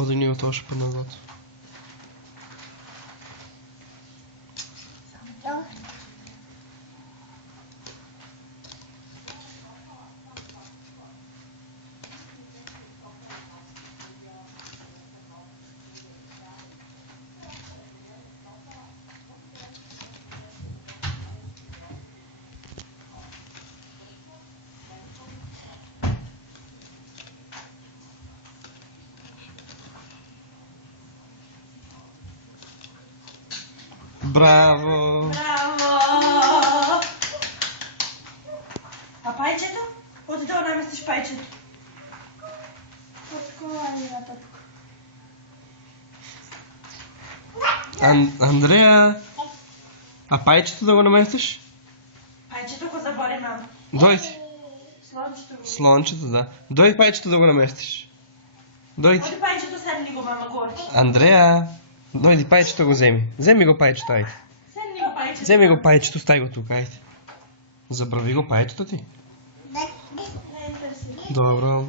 Подигни го още по-назад. Браво! Браво! А пайчето? Оди да наместиш пайчето. Андрея! А пайчето да го наместиш? Пайчето го забори, мама. Дойди. Слончето го. Слончето, да. Дойди пайчето да го наместиш. Дойди. Оди пайчето седни го, мама, горе. Андрея! Дойди, пайчето го вземи. Вземи го пайчето, айде. Седни го пайчето. Вземи го пайчето, стай го тук, айде. Забрави го пайчето ти. Не интересува. Добро.